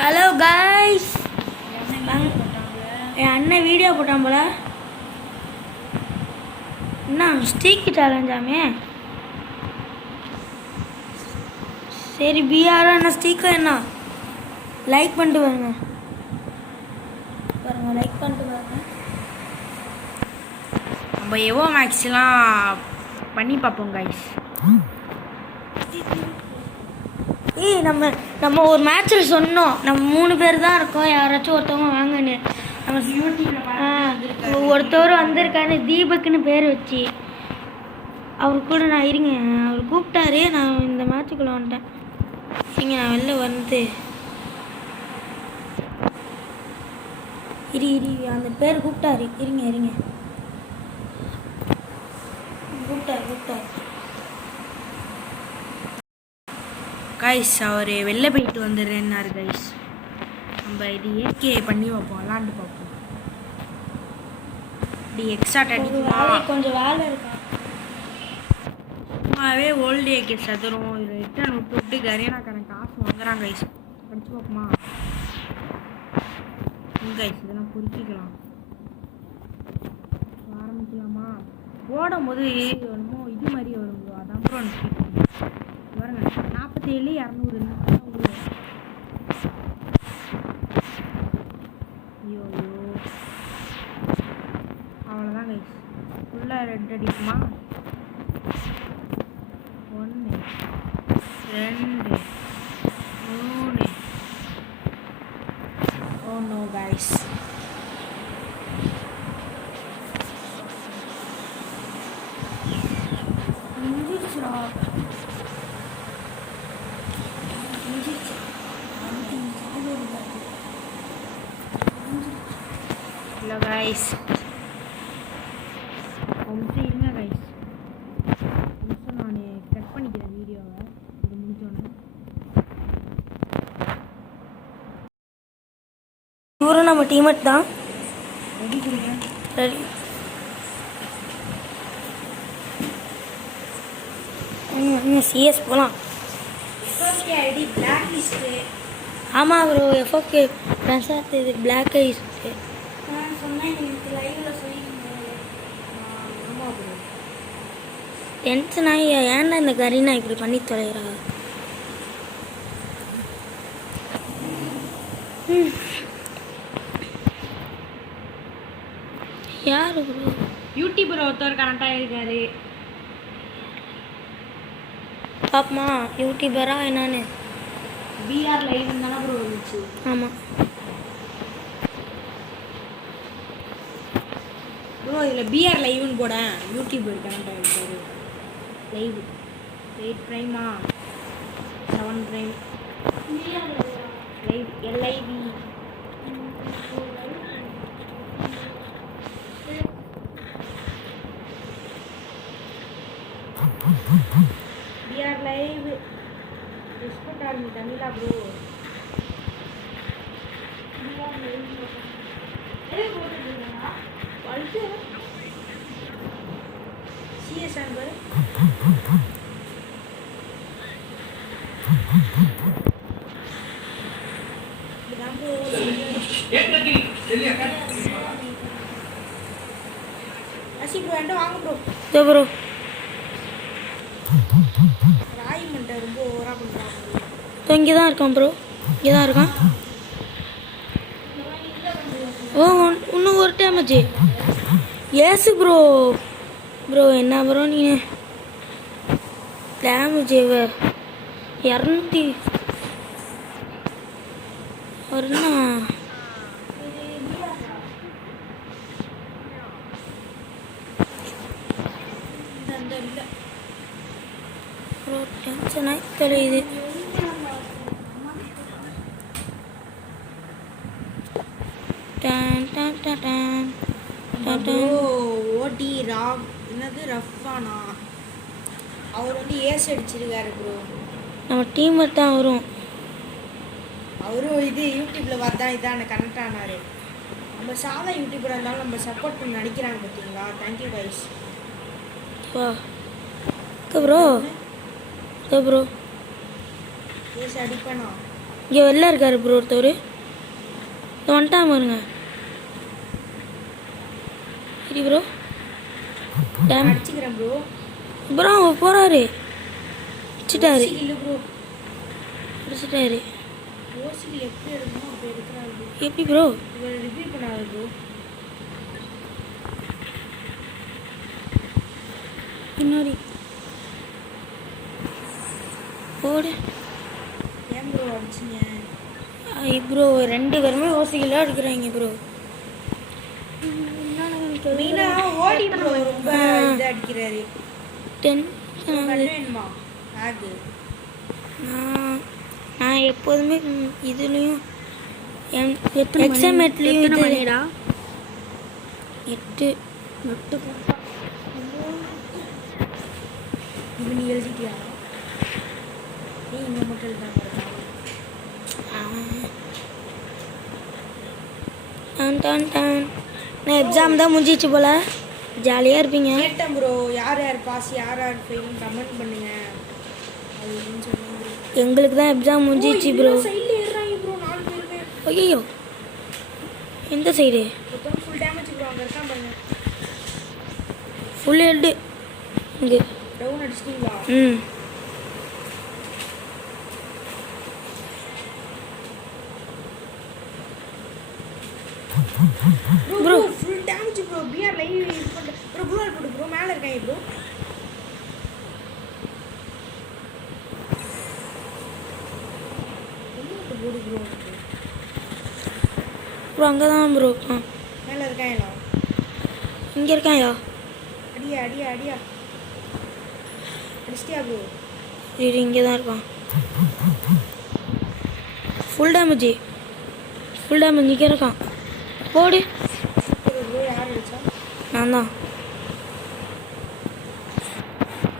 Hello guys, என் அண்ணன் video போட்டான் போல. என்ன ஸ்டீக்கு சேலஞ்சாமே? சரி, பிஆரோ என்ன ஸ்டீக்கோ என்ன? லைக் பண்ணிட்டு பாருங்க, லைக் பண்ணிட்டு பாருங்க. நம்ம எவோ மேக்ஸ்லாம் பண்ணி பார்ப்போம் காய்ஸ். நம்ம ஒரு மேட்ச்சில் சொன்னோம், நம்ம 3 பேர் தான் இருக்கோம், யாராச்சும் ஒருத்தவங்க வாங்கன்னு. நம்ம ஒருத்தவர் வந்திருக்காரு, தீபக்குன்னு பேர் வச்சு. அவர் கூட நான் இருங்க, அவர் கூப்பிட்டாரு, நான் இந்த மேட்சுக்குள்ளே வந்துட்டேன். இருங்க, நான் வெளில வந்து அந்த பேர் கூப்பிட்டாரு. இருங்க கூப்பிட்டாரு. கைஸ் அவர் வெளில போயிட்டு வந்துடுறேன்னாரு கைஸ். நம்ம இது ஏகே பண்ணி பார்ப்போம், விளாண்டு பார்ப்போம். இப்படி எக்ஸ்ட்ரா அடிக்குமா? கொஞ்சம் வேலை இருக்கா? சும்மாவே ஓல்டு ஏகே சதுரம் இதில் ரிட்டர்ன் விட்டு கரியனாக்காரன் காசு வாங்குறான் கைஸ். படிச்சு பார்ப்போமா கைஸ்? இதெல்லாம் பொறுக்கிக்கலாம். ஆரம்பிக்கலாமா? ஓடும்போது என்னமோ இது மாதிரி வரும், அதான் அப்புறம் பாருங்க. 47 200 ஐயோ அவ்வளோதான் கைஸ். ஃபுல்லாக ரெட் அடிக்குமா? 1 2 3. Oh no guys, hello guys. கொஞ்சம் இருங்க கைஸ், கொஞ்சம் நான் கட் பண்ணிக்கிறேன் வீடியோவை. இது முடிஞ்சோன்னே இவரும் நம்ம டீம்மேட் தான். ரெடி கொடுங்க. ரெடி. சிஎஸ் போகலாம். ID block list. ஆமாம் ப்ரோ, எஃப்ஓகே பிரசாத் இது பிளாக் லிஸ்ட்டு. டென்ஷன் ஆகி ஏன்டா இந்த கரீனா இப்படி பண்ணி தொலைகிறா? யார் ப்ரோ? யூடியூபர் ஒருத்தர் கனெக்டாக இருக்காரு. பாப்பமா யூடியூபரா என்னன்னு? பிஆர் லைவ் தானே ப்ரோ இருந்துச்சு. ஆமாம் ப்ரோ, இதில் பிஆர் லைவ்னு போட யூடியூபர் கனெக்டாக இருக்காரு. லைவ் 8 ப்ரைமா 7 prime live LIV. PR live respect army தமிழா ப்ரோ. பிஆர் லைவ் சிஎஸ் அன்பர் அசி ப்ரோ என்கிட்ட வாங்க ப்ரோ. இதோ ப்ரோ ராய் மண்டை ரொம்ப ஓவராக பண்ணுறாங்க. இங்கே தான் இருக்கான் ப்ரோ, இங்கே தான் இருக்கான். ஓ இன்னும் ஒரு டேமேஜ். ஏசு ப்ரோ. ப்ரோ என்ன ப்ரோ நீங்கள் டேமேஜ் 200 வருண்ணா. ப்ரோ டென்ஷன் ஆகி தொலையுது. ஓடி ராக் என்னது ரஃபானா, அவர் வந்து ஏஸ் அடிச்சிருக்காரு ப்ரோ. நம்ம டீம்மேட் தான் வரும். அவரும் இது யூடியூப்பில் பார்த்தா இதான் கனெக்ட் ஆனார். நம்ம சாதா யூடியூபராக இருந்தாலும் நம்ம சப்போர்ட் பண்ணி நடிக்கிறாங்க பார்த்தீங்களா. Thank you guys. வா ப்ரோ ப்ரோ ஏஸ் அடிப்பேனா? இங்கே வெளில இருக்காரு ப்ரோ ஒருத்தவர். வந்துட்டான் பாருங்க. சரி ப்ரோ. டேம் அடிச்சுக்கிறேன் ப்ரோ. ப்ரோ அவர் போகிறாரு. அடிச்சிட்டாரு. இல்லை ப்ரோ. அடிச்சிட்டாரு. ஓசியில் எப்படி எடுக்கணும் அப்படி எடுக்கிறாரு ப்ரோ. எப்படி ப்ரோ? இவர் ரிவ்யூ பண்ணாரு ப்ரோ. பின்னாடி போடு. ஏன் ப்ரோ அடிச்சிங்க? ப்ரோ 2 பேருமே ஓசிக்கெல்லாம் எடுக்கிறாங்க ப்ரோ. மீனா ஓடி ப்ரோ ரொம்ப இது அடிக்கிறாரு. 10 வேணுமா ஆகு? நான் எப்போதுமே இதுலேயும் எக்ஸாமேட்லேயும் இது 8 இப்போ நீ எழுதிட்டியா? நீ இங்கே மட்டும் எழுதாம நான் எக்ஸாம் தான் முடிஞ்சிச்சு போல். ஜாலியாக இருப்பீங்க. கேட்டேன் ப்ரோ, யார் யார் பாஸ் யார் யார் ஃபெயில்னு கமெண்ட் பண்ணுங்க அப்படின்னு சொன்னேன் ப்ரோ. எங்களுக்கு தான் எக்ஸாம் முடிஞ்சிச்சு ப்ரோ. சைடில் ஏறுறாங்க ப்ரோ 4 பேருமே. ஐயோ எந்த சைடு? மொத்தம் ஃபுல் டேமேஜ் ப்ரோ. அங்கே இருக்கான் பாருங்க. ஃபுல் ஹெட்டு இங்கே. டவுன் அடிச்சிட்டிங்களா? ம் bro full damage bro. PR live இது பண்ண ப்ரோ. ப்ளூவால் போட்டு ப்ரோ. மேலே இருக்காங்க ப்ரோ. போடு ப்ரோ. ப்ரோ அங்கே தான் ப்ரோ. மேலே இருக்காங்களா? இங்கே இருக்காயா? அடியா அடியா அடியா அடிச்சிட்டியா ப்ரோ? சரி இங்கே தான் இருக்கான். ஃபுல் டேமேஜ் இங்கே இருக்கான். போடு. ப்ரோ யார் அடிச்சா? நான் தான்.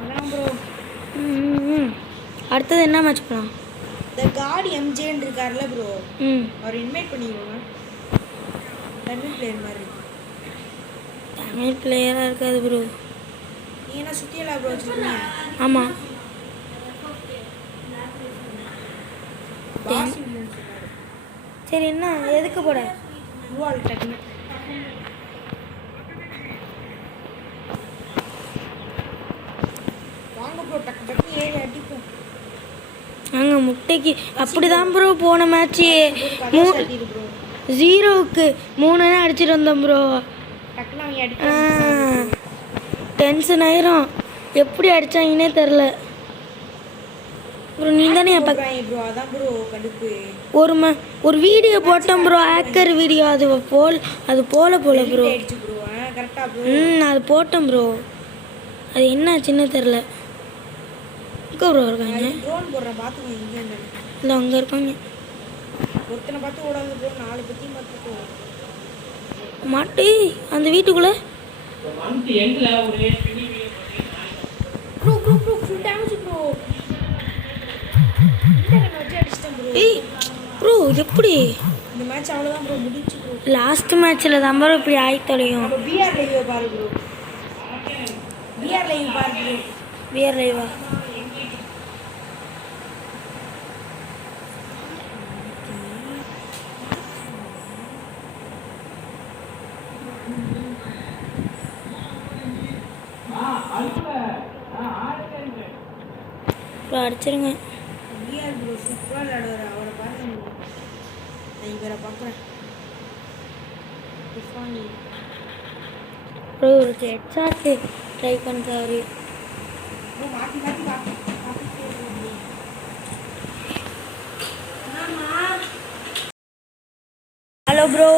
அதான் ப்ரோ. அடுத்தது என்ன மேட்ச் போகலாம்? இந்த காட் எம்ஜேன்னு இருக்கார்ல ப்ரோ, அவர் இன்வைட் பண்ணிடுவோங்க. தமிழ் பிளேயர் மாதிரி இருக்கு. தமிழ் பிளேயராக இருக்காது ப்ரோ. நீ என்ன சுற்றியலா ப்ரோ வச்சுருக்கீங்க? ஆமாம். சரி என்ன எதுக்கு போட? ப்ளூவால் டக்குன்னு வாங்க ப்ரோ. டக்கு டக்குன்னு ஏறி அடிப்போம். அங்கே முட்டைக்கு அப்படி தான் ப்ரோ போன மேட்ச்சு 0க்கு 3 அடிச்சிட்டு வந்தோம் ப்ரோ. டக்குன்னு அவங்க அடிப்பாங்க. டென்ஷன் ஆயிரும். எப்படி அடித்தாங்கன்னே தெரில ப்ரோ. நீ தானே ப்ரோ. அதான் ப்ரோ கடுப்பு. ஒரு வீடியோ போட்டோம் ப்ரோ. Hacker video. அது போல ப்ரோ. அடிச்சு ப்ரோ. கரெக்டாக ப்ரோ. அது போட்டோம் ப்ரோ. அது என்ன சின்ன தெரில. எங்கே ப்ரோ இருக்காங்க? ட்ரோன் போடுறேன் பார்த்துக்கோங்க. இங்கே இருந்தாலும் இல்லை அங்கே இருக்காங்க. ஒருத்தனை பார்த்து ஓடாது ப்ரோ. 4 பற்றியும் பார்த்துக்கோ. மாட்டு அந்த வீட்டுக்குள்ளே bro bro bro full damage bro. வச்சு அடிச்சிட்டேன் ப்ரோ. ஏய் ப்ரோ எப்படி இந்த மேட்ச் அவ்வளோதான் ப்ரோ. முடிச்சு ப்ரோ. லாஸ்ட் மேட்ச்சில் தான் ப்ரோ இப்படி ஆகி தொலையும். நம்ம பிஆர் லைவ் பாரு ப்ரோ. பிஆர் லைவ் பாரு ப்ரோ. பிஆர் லைவா? ப்ரோ அடிச்சிருங்க. பிஆர் ப்ரோ சூப்பராக விளையாடுவார். அவரை பாருங்க. நான் இவரை பார்க்குறேன். ப்ரோ ஒரு ஹெட்ஷாட் ட்ரை பண்ணுறாரு. மாற்றி மாற்றி பார்த்து. Hello bro.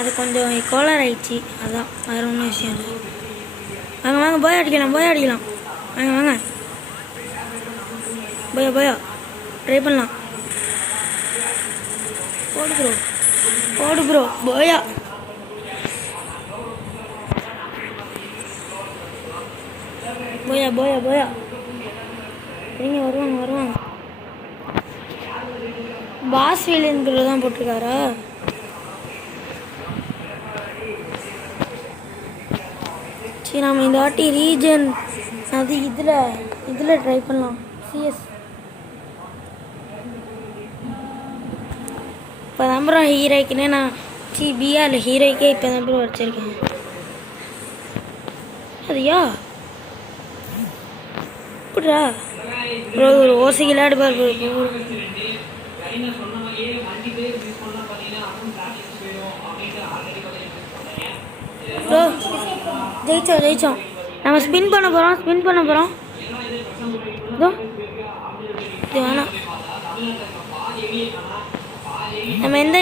அது கொஞ்சம் கோளார் ஆயிடுச்சு. அதான் வேறு ஒன்றும் விஷயம் இல்லை. வாங்க வாங்க போய் அடிக்கலாம். வாங்க வாங்க போயா ட்ரை பண்ணலாம். போடு ப்ரோ போயா. சரிங்க வருவாங்க. பாஸ் வேலைங்கிறது தான் போட்டிருக்காரா? சரி நம்ம இந்த வாட்டி ரீஜன் அது இதில் ட்ரை பண்ணலாம். சிஎஸ் இப்போ தான் ப்ரோ ஹீரோய்க்குன்னே நான் பிஆரில் ஹீரோய்க்கே இப்போ தான் ப்ரோ வச்சுருக்கேன். அதுயா இப்படிடா ப்ரோ ஒரு ஓசி விளையாடு பாரு ப்ரோ. ஜெயிச்சோம். நம்ம ஸ்பின் பண்ண போகிறோம். இதோ இது வேணாம். நம்ம எந்த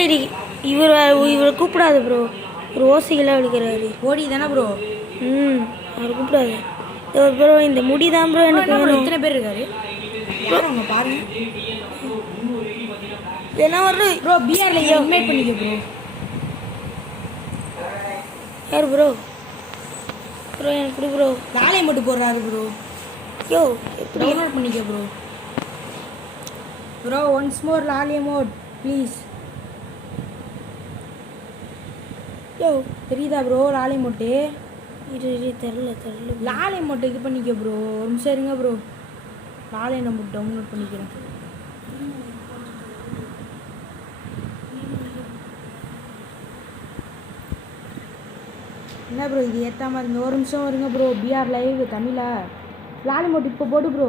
இவரை கூப்பிடாது ப்ரோ. ஒரு ஓசிகளாக விழுக்கிறாரு. ஓடி தானே ப்ரோ? அவர் கூப்பிடாது ப்ரோ. இந்த முடி தான் ப்ரோ எனக்கு வேணும். எத்தனை பேர் இருக்காரு அவங்க பாருங்க. என்ன வருது ப்ரோ? பிஆரில் இன்வைட் பண்ணிக்க ப்ரோ. யார் ப்ரோ? ப்ரோ எனக்கு கொடு ப்ரோ. லாலை மட்டும் போடுறாரு ப்ரோ. யோ எப்படி டவுன்லோட் பண்ணிக்க ப்ரோ. ப்ரோ ஒன்ஸ் மோர் லாலை மோட் ப்ளீஸ். யோ தெரியுதா ப்ரோ லாலை மோட்டு? தெரில லாலை மோட்டு இது பண்ணிக்க ப்ரோ. ஒரு நிமிஷம் இருங்க ப்ரோ. லாலை நம்ம டவுன்லோட் பண்ணிக்கிறேன். என்ன ப்ரோ இது ஏற்றாமல் இருங்க. ஒரு நிமிஷம் வருங்க ப்ரோ. பிஆர் லைவ் தமிழா லாலை மோட் இப்போ போடு ப்ரோ.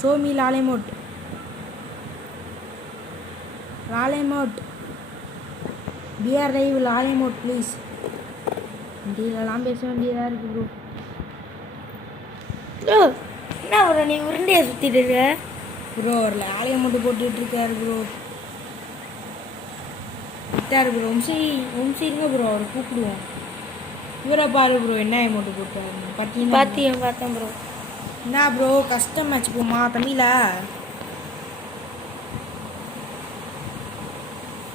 சோமி லாலை மோட் பிஆர் லைவ் லாலை மோட் ப்ளீஸ். இந்தியிலலாம் பேச வேண்டியதாக இருக்குது ப்ரோ. என்ன ப்ரோ நீ உருண்டையை சுற்றிட்டு இருக்க ப்ரோ? ஒரு லாலை மட்டும் போட்டுட்டு இருக்காரு ப்ரோ. விட்டாரு ப்ரோ. வம்சி இருங்க ப்ரோ. அவர் கூப்பிடுவோம். இவரை பாரு ப்ரோ என்ன அமௌண்ட் போட்டாரு பார்த்தேன் ப்ரோ. என்ன ப்ரோ கஸ்டம் மேட்ச் போமா தமிழா?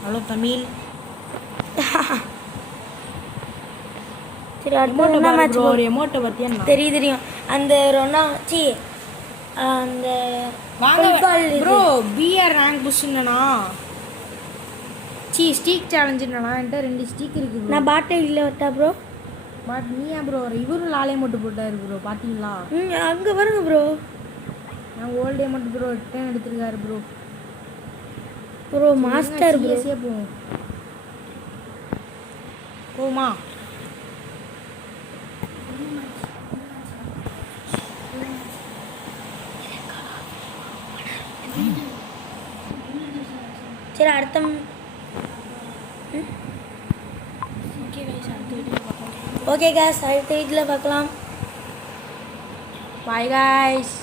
ஹலோ தமிழ். சரி அடுத்த மேட்ச் ப்ரோ. ஒரு எமோட்டை பற்றியா? தெரியும் அந்த அந்த வாங்க ப்ரோ. பிஆர் ரேங்க் புஷ்னா ஸ்டீக் சேலஞ்சுனா என்கிட்ட 2 ஸ்டீக் இருக்குது. நான் பாட்டில் வட்டா ப்ரோ. பட் நீ ஏன் ப்ரோ இவரும் லாலே மட்டும் போட்டாரு ப்ரோ பார்த்தீங்களா? அங்கே பாருங்க ப்ரோ. நான் ஓல்டே மட்டும் ப்ரோ ரிட்டர்ன் எடுத்துருக்காரு ப்ரோ. Master bro. போமா சரி அடுத்த ஓகே காய்ஸ் அடுத்த வீட்டில் பார்க்கலாம். Bye guys.